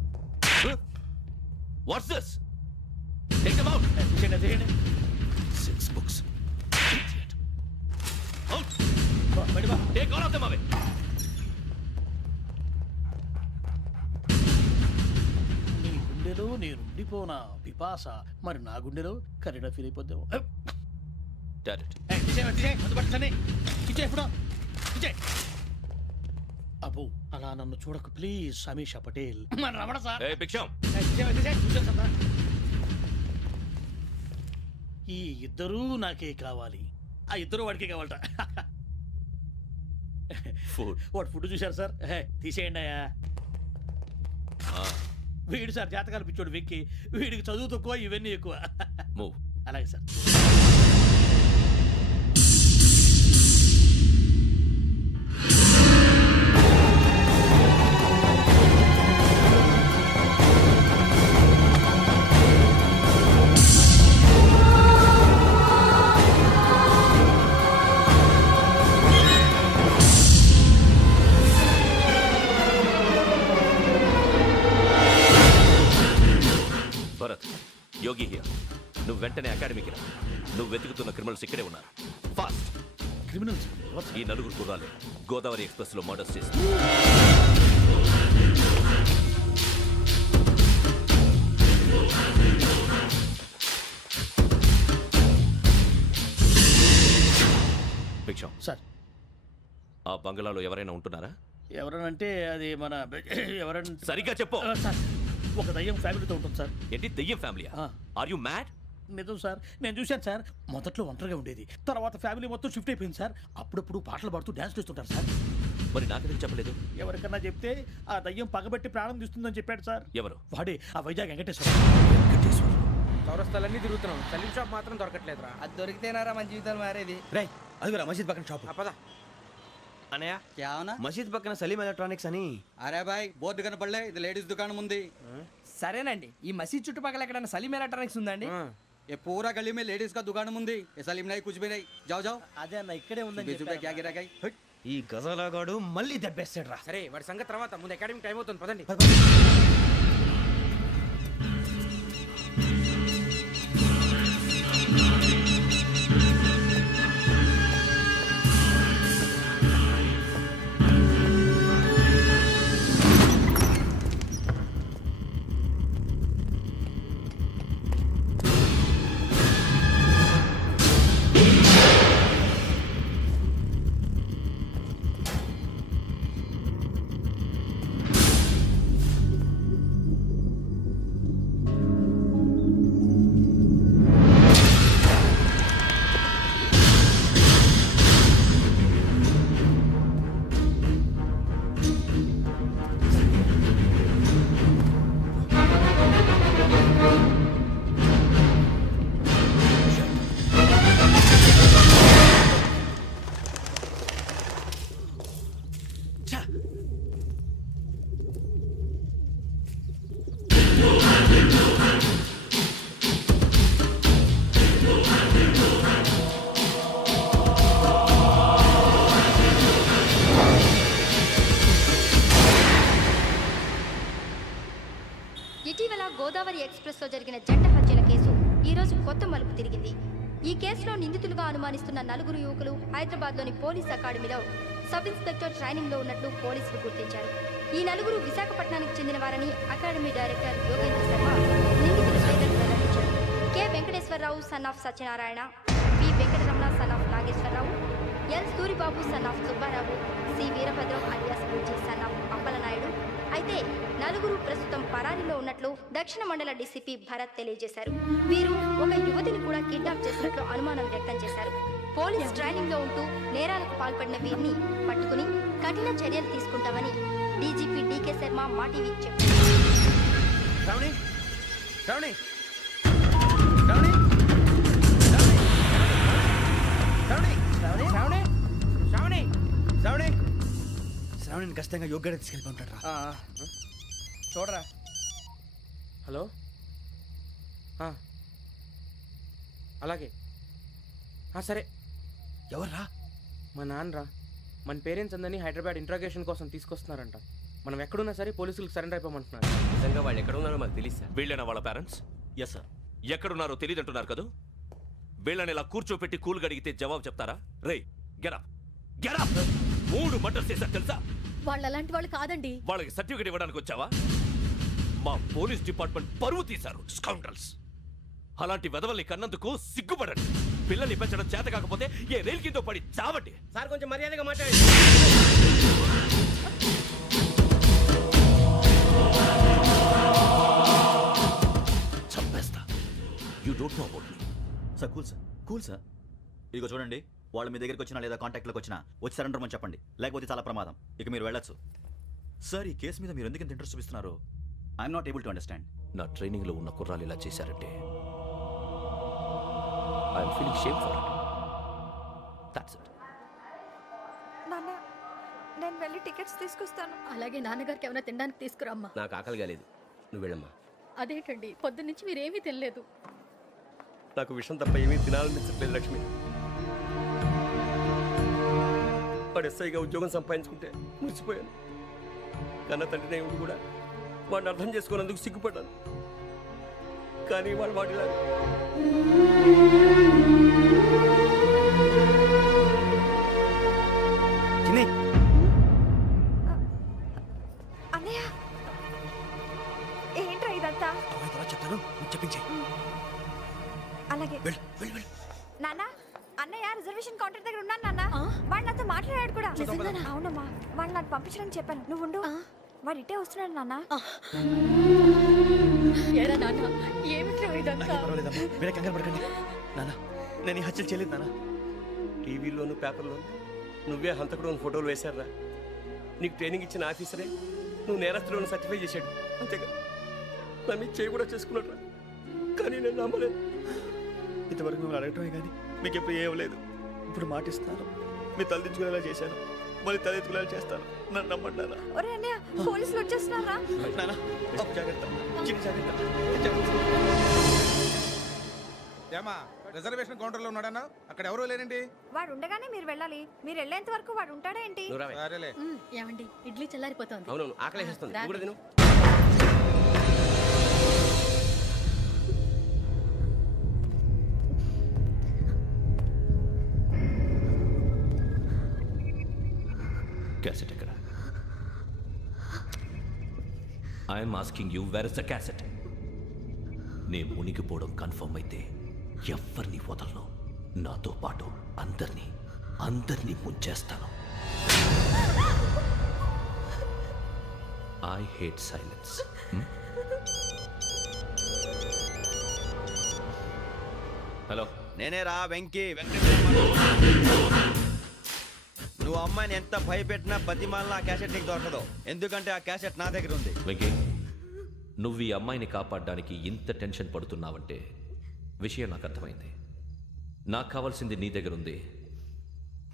What's this? Take them out. తీయండి 6 books. Idiot. Out. బయట బా. Take all of them away. నీ గుండెలో నేనుండిపోనా పిపాస, మరి నా గుండెలో కరీడా ఫీల్ అయిపోద్దాము. Direct. అబ్బో అలా నన్ను చూడకు ప్లీజ్, సమీషా పటేల్. మన రమణ సార్. Hey, భిక్షం. చూశాను సార్. ఈ ఇద్దరూ నాకే కావాలి, ఆ ఇద్దరు వాడికే కావాలట. Food. వాడు ఫుడ్ చూశారు సార్. తీసేయండి అయ్యా. వీడు సార్ జాతకాలు పిచ్చోడు వెక్కి, వీడికి చదువు తక్కువ ఇవన్నీ ఎక్కువ. Move. అలాగే సార్. Bharat, Yogi here. నువ్వు వెంటనే అకాడమీకి రా. నువ్వు వెతుకుతున్న క్రిమినల్స్ ఇక్కడే ఉన్నారు. ఫాస్ట్. క్రిమినల్స్ ఈ నలుగురు కుర్రాళ్ళు గోదావరి ఎక్స్ప్రెస్ లో మర్డర్స్ చేసి భిక్షం, సార్. ఆ బంగ్లాలో ఎవరైనా ఉంటున్నారా? ఎవరనంటే అది మన ఎవరన్నా సరిగ్గా చెప్పు. సార్, ఒక దయ్యం ఫ్యామిలీతో ఉంటుంది సార్. ఏంటి దెయ్యం ఫ్యామిలీ? ఆ. Are you mad? నిజం సార్, నేను చూశాను సార్. మొదట్లో ఒంటరిగా ఉండేది, తర్వాత ఫ్యామిలీ మొత్తం షిఫ్ట్ అయిపోయింది సార్. అప్పుడప్పుడు పాటలు పాడుతూ డ్యాన్స్ చేస్తుంటారు సార్. మరి నాకెందుకు చెప్పలేదు? ఎవరికన్నా చెప్తే ఆ దయ్యం పగబెట్టి ప్రాణం తీస్తుందని చెప్పాడు సార్. ఎవరు? వాడే ఆ వైజాగ్ వెంకటేశ్వర. చౌరస్తాలన్నీ తిరుగుతున్నాం, సలీం షాప్ మాత్రం దొరకట్లేదురా. అది దొరికితేనారా మన జీవితాలు మారేది. రే అదిగురా మసీద్ పక్కన షాప్. పదా అనయా క్యా అవునా? మసీద్ పక్కన సలీం ఎలక్ట్రానిక్స్ అని. అరే బాయ్ బోర్డు కనపడలే, ఇది లేడీస్ దుకాణం ఉంది. సరేనండి, ఈ మసీద్ చుట్టుపక్కల ఎక్కడైనా సలీం ఎలక్ట్రానిక్స్ ఉందండి? ये पूरा गली में लेडीज का दुकान मुंदी, ये सलीम नहीं कुछ भी नहीं. जाओ जाओ. అదే అన్న ఇక్కడే ఉందని 20 रुपए क्या गिरा गई. ఈ గజాలగాడు మళ్ళీ దెబ్బేస్తాడు రా. సరే వాడి సంగతి తర్వాత, ముందు అకాడమిక్ టైం అవుతుంది పదండి. ఇటీవల గోదావరి ఎక్స్ప్రెస్లో జరిగిన జంట హత్యల కేసు ఈరోజు కొత్త మలుపు తిరిగింది. ఈ కేసులో నిందితులుగా అనుమానిస్తున్న నలుగురు యువకులు హైదరాబాద్లోని పోలీస్ అకాడమీలో సబ్ ఇన్స్పెక్టర్ ట్రైనింగ్లో ఉన్నట్లు పోలీసులు గుర్తించారు. ఈ నలుగురు విశాఖపట్నానికి చెందిన వారని అకాడమీ డైరెక్టర్ యోగేంద్ర శర్మ నిందితుల పేర్లను వెల్లడించారు. K Venkateswara Rao son of Satyanarayana, P Venkataramana son of Nageswara Rao, L Suribabu son of Subba Rao, C Veerabhadram alias Bujji son of Appalanaidu. అయితే నలుగురు ప్రస్తుతం పరారీలో ఉన్నట్లు దక్షిణ మండల డీసీపీ భరత్ తెలియజేశారు. వీరు ఒక యువతిని కూడా కిడ్నాప్ చేసినట్లు అనుమానం వ్యక్తం చేశారు. పోలీస్ ట్రైనింగ్ లో ఉంటూ నేరాలకు పాల్పడిన వీరిని పట్టుకుని కఠిన చర్యలు తీసుకుంటామని డీజీపీ డీకే శర్మ మా టీవీకి చెప్పారు. శ్రావణి శ్రావణి శ్రావణి శ్రావణి శ్రావణి శ్రావణి శ్రావణి శ్రావణి శ్రావణిని ఖచ్చితంగా యోగ్యత తీసుకెళ్ళిపోతాడు రా. చూడరా హలో అలాగే సరే. ఎవర్రా? మా నాన్నరా. మన పేరెంట్స్ అందరినీ హైదరాబాద్ ఇంట్రాగేషన్ కోసం తీసుకొస్తున్నారంట. మనం ఎక్కడున్నా సరే పోలీసులకు సరెండర్ అయిపోమంటున్నారు. నిజంగా వాళ్ళు ఎక్కడ ఉన్నారో మాకు తెలియదు సార్. వీళ్ళేనా వాళ్ళ పేరెంట్స్? Yes sir. ఎక్కడున్నారో తెలియదంటున్నారు కదా. వీళ్ళని ఇలా కూర్చోపెట్టి కూల్ గడిగితే జవాబు చెప్తారా? రే గెటప్ గెటప్. 3 మర్డర్స్ చేశారు తెలుసా? వాళ్ళు అలాంటి వాళ్ళు కాదండి. వాళ్ళకి సర్టిఫికేట్ ఇవ్వడానికి వచ్చావా? మా పోలీస్ డిపార్ట్మెంట్ పరువు తీశారు స్కౌండ్రల్స్. అలాంటి వెధవల్ని కన్నందుకు సిగ్గుపడండి. పిల్లల్ని పెంచడం చేత కాకపోతే ఏ రైలు కింద పడి చావండి. సార్ కొంచెం మర్యాదగా మాట్లాడండి. చంపేస్తా. You don't know about me. Sir cool sir. ఇదిగో చూడండి, వాళ్ళు మీ దగ్గరికి వచ్చినా లేదా కాంటాక్ట్లోకి వచ్చినా వచ్చి సరెండర్ అని చెప్పండి, లేకపోతే చాలా ప్రమాదం. ఇక మీరు వెళ్ళొచ్చు. సార్, ఈ కేసు మీద మీరు ఎందుకు ఇంత ఇంట్రెస్ట్ చూపిస్తున్నారు? I'm not able to understand. నా ట్రైనింగ్ లో ఉన్న కుర్రాలు ఇలా చేశారంటే I'm feeling shame for it. That's it. నాన్న, నేను వెళ్ళి టికెట్స్ తీసుకొస్తాను. అలాగే నాన్నగారికి ఏమైనా తినడానికి తీసుకురమ్మా. నాకు ఆకలి కాలేదు, నువ్వు వెళ్ళమ్మా. అదేంటండి, పొద్దున్నుంచి మీరేమీ తినలేదు. నాకు విషయం తప్ప ఏమీ తినాలనిపించట్లేదు లక్ష్మి. వాడు ఎస్ఐగా ఉద్యోగం సంపాదించుకుంటే మురిసిపోయాను. కన్న తండ్రినే ఉండి కూడా వాడిని అర్థం చేసుకున్నందుకు సిగ్గుపడ్డాను. కానీ వాడిలా అన్నయ్య, ఏంట్రా ఇదంతా? చెప్తాను, చెప్పించే. అలాగే నాన్న, అన్నయ్య రిజర్వేషన్ కౌంటర్ దగ్గర ఉన్నాను నాన్న. వాడు నాతో మాట్లాడాడు కూడా. అవునమ్మా, వాడు నాకు పంపించడానికి చెప్పాను. నువ్వు ఉండు, వాడు ఇట్టే వస్తున్నాడు నాన్న. మీరే కంగారు పడకండి నాన్న. నేను ఈ హత్యలు చేయలేదు నాన్న. టీవీలోను పేపర్లోను నువ్వే హంతకుడు ఫోటోలు వేశారా? నీకు ట్రైనింగ్ ఇచ్చిన ఆఫీసరే నువ్వు నేరస్తులను సర్టిఫై చేశాడు. అంతేగా నా మీద చేయి కూడా చేసుకున్నాడు. కానీ నేను నమ్మలేదు. ఇంతవరకు మిమ్మల్ని అడగటమే కానీ మీకు ఎప్పుడు ఏం లేదు. ఇప్పుడు మాటిస్తున్నాను, మీ తలదించుకునేలా చేశాను, మళ్ళీ తలెత్తుకునేలా చేస్తాను. నన్ను నమ్మండి నాన్న. ఒరే అన్నయ్య, పోలీసులు వచ్చేస్తున్నారా? నాన్న, జాగ్రత్త, చిన్న జాగ్రత్త. ఏమా రిజర్వేషన్ కౌంటర్లో ఉన్నాడన్నా? అక్కడ ఎవరూ లేనండి. వాడు ఉండగానే మీరు వెళ్ళాలి. మీరు వెళ్ళేంత వరకు వాడు ఉంటాడా ఏంటి? సరేలే. ఏమండి, ఇడ్లీ చల్లారిపోతుంది. అవును, ఆకలేస్తుంది. నువ్వు కూడా తిను. క్యాసెట్ ఎక్కడ? I'm asking you, where is the cassette? నే మునిగిపోవడం కన్ఫర్మ్ అయితే ఎవ్వరిని వదలను. నాతో పాటు అందరినీ ముంచేస్తాను. I hate silence. హలో, నేనేరా వెంకీ. నువ్వు అమ్మాయిని ఎంత భయపెట్టినా బతిమాలినా ఆ క్యాసెట్ నీకు దొరకదు. ఎందుకంటే ఆ క్యాసెట్ నా దగ్గర ఉంది. వెంకీ, నువ్వు ఈ అమ్మాయిని కాపాడడానికి ఇంత టెన్షన్ పడుతున్నావంటే విషయం నాకు అర్థమైంది. నాకు కావాల్సింది నీ దగ్గర ఉంది,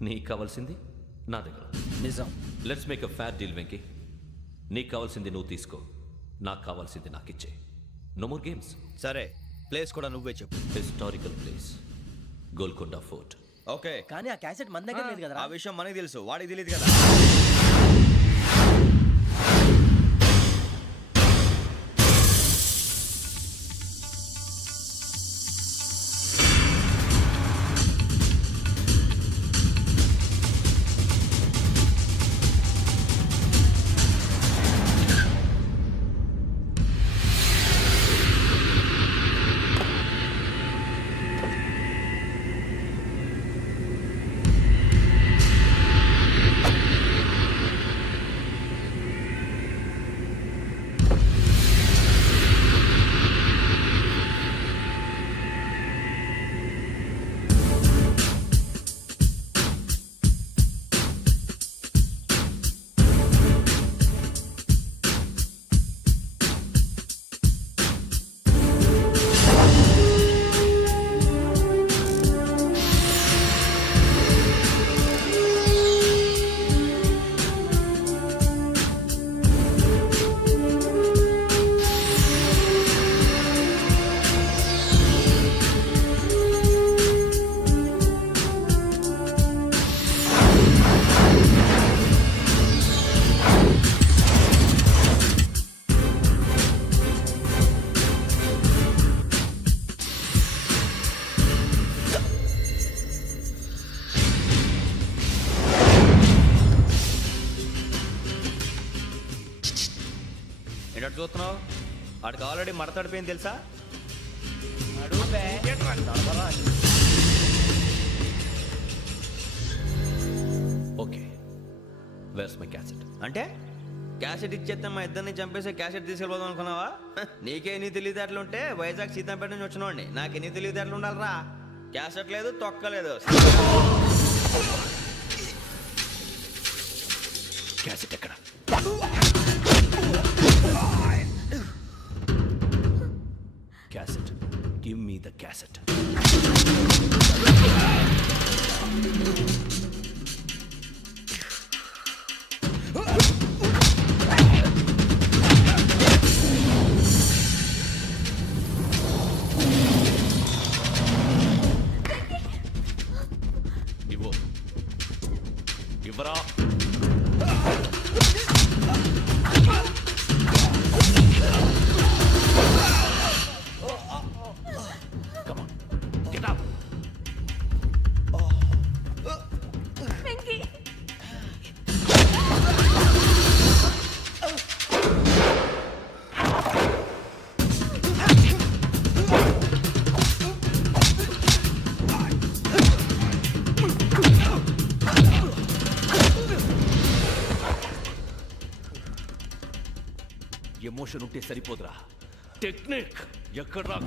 నీకు కావాల్సింది నా దగ్గర. నిజం. Let's make a fair deal Venky. నీకు కావాల్సింది నువ్వు తీసుకో, నాకు కావాల్సింది నాకు ఇచ్చే. No more games. సరే, ప్లేస్ కూడా నువ్వే చెప్పు. Historical place, Golconda fort. Okay, కానీ ఆ క్యాసెట్ మన దగ్గర లేదు కదా. ఆ విషయం మనకి తెలుసు, వాడికి తెలియదు కదా. ఏంటంటే చూస్తున్నావు? వాడికి ఆల్రెడీ మడతడిపోయింది తెలుసా? Okay, where's my cassette? అంటే క్యాసెట్ ఇచ్చేస్తే మా ఇద్దరిని చంపేసి క్యాసెట్ తీసుకెళ్ళిపోదాం అనుకున్నావా? నీకే ఎన్ని తెలివితేటలు ఉంటే వైజాగ్ సీతంపేట నుంచి వచ్చినోడిని నాకు ఎన్ని తెలివితేటలు ఉండాలిరా? క్యాసెట్ లేదు, తొక్కలేదు. క్యాసెట్ ఎక్కడ? Cassette, give me the cassette. ఇవ్వు, ఇవ్వరా. Come on, get up. Emotion ఉంటే సరిపోదురా, టెక్నిక్ ఎక్కడ్రా?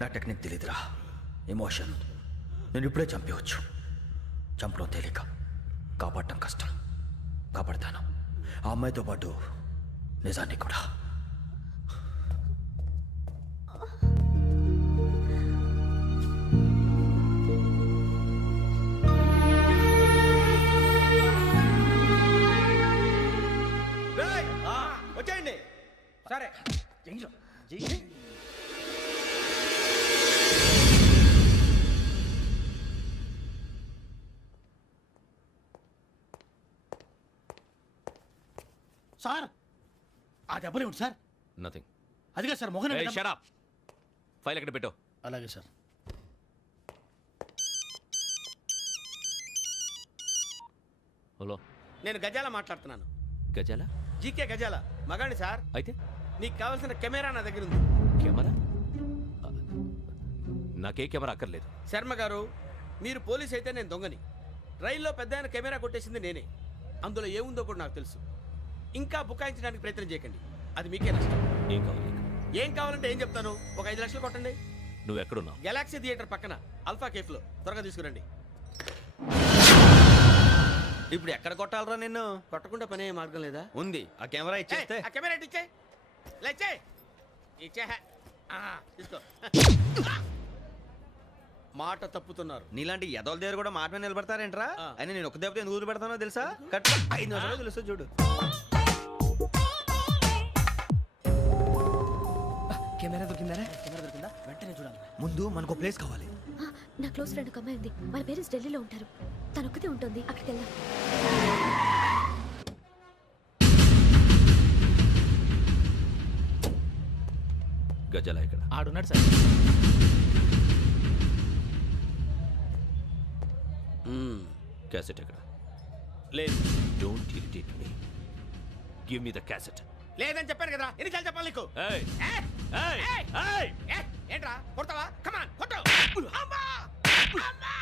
నా టెక్నిక్ తెలీదురా, ఎమోషన్. నేను ఇప్పుడే చంపేవచ్చు. చంపడం తేలిక, కాపాడటం కష్టం. కాపాడతాను, ఆ అమ్మాయితో పాటు నిజాన్ని కూడా. వచ్చేయండి. సరే, సార్ ఆ దెబ్బలేమిటి సార్? నథింగ్. అదిగా sir Mohan. Shut up. File ఎక్కడ పెట్టు? అలాగే సార్. హలో, నేను గజాల మాట్లాడుతున్నాను. గజాల? జీకే గజాల మగాండి సార్. అయితే నీకు కావాల్సిన కెమెరా నా దగ్గర ఉంది. కెమెరా? నాకే కెమెరా అక్కర్లేదు. శర్మ గారు, మీరు పోలీస్ అయితే నేను దొంగని. రైల్లో పెద్ద ఆయన కెమెరా కొట్టేసింది నేనే. అందులో ఏముందో కూడా నాకు తెలుసు. ఇంకా బుకాయించడానికి ప్రయత్నం చేయకండి, అది మీకే నష్టం. ఏం కావాలి? ఏం కావాలంటే ఏం చెప్తాను. ఒక 5 లక్షలు కొట్టండి. నువ్వు ఎక్కడున్నావు? గెలాక్సీ థియేటర్ పక్కన అల్ఫా కేఫ్లో. త్వరగా తీసుకురండి. ఇప్పుడు ఎక్కడ కొట్టాలరా నిన్ను? కొట్టకుండా పనే మార్గం లేదా? ఉంది. ఆ కెమెరా ఇచ్చేస్తే. ఆ కెమెరా ఇచ్చే లేచే ఇచ్చే. తీసుకో. మాట తప్పుతున్నారు. నీలాంటి ఎదల దగ్గర కూడా మాట మీద నిలబడతారేంట్రా? అయినా నేను ఒక దెబ్బతో ఎందుకు పెడతానో తెలుసా? కట్ 5 నిమిషాలు తెలుసు చూడు. కెమెరా దొరికిందా? వెంటనే చూడాలి. ముందు మనకు ప్లేస్ కావాలి. నా క్లోజ్ ఫ్రెండ్ ఒక అమ్మాయి ఉంది. వాళ్ళ పేరెంట్స్ ఢిల్లీలో ఉంటారు. తను ఒక్కతే ఉంటుంది. అక్కడికి వెళ్దాం. గజాల ఇక్కడ ఆడున్నాడు సార్. క్యాసెట్ ఎక్కడ? లేదు. Don't irritate me. Give me the cassette. లేదని చెప్పాను కదా, ఎన్నిసార్లు చెప్పాలి నీకు? ఏయ్ ఏయ్ ఏయ్, ఏంట్రా కొడతావా? కమాన్ కొట్టు. అమ్మా! అమ్మా!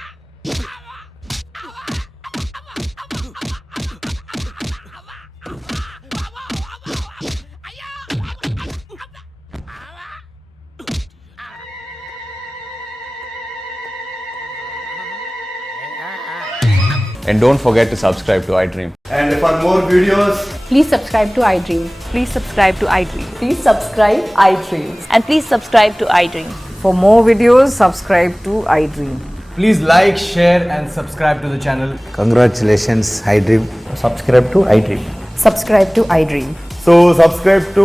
And don't forget to subscribe to iDream. And for more videos, please subscribe to iDream. Please subscribe to iDream. Please subscribe iDream. And please subscribe to iDream. For more videos, subscribe to iDream. Please like, share and subscribe to the channel. Congratulations, iDream. Subscribe to iDream. Subscribe to iDream. So subscribe to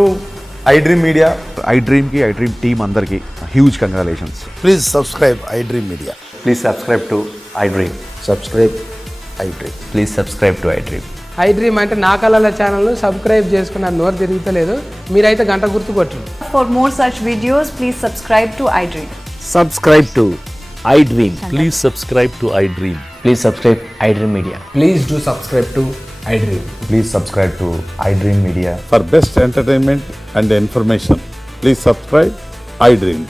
iDream Media. iDream ki iDream team andarki huge congratulations. Please subscribe iDream Media. Please subscribe to iDream. Subscribe iDream. Please subscribe to iDream. iDream అంటే నా కళల channel subscribe చేసుకున్న నోరు తిరుగుతలేదు. మీరైతే గంట గుర్తు కొట్టండి. For more such videos, please subscribe to iDream. Subscribe to iDream. Please subscribe to iDream. Please subscribe iDream Media. Please do subscribe to iDream. Please subscribe to iDream Media. For best entertainment and information please subscribe iDream.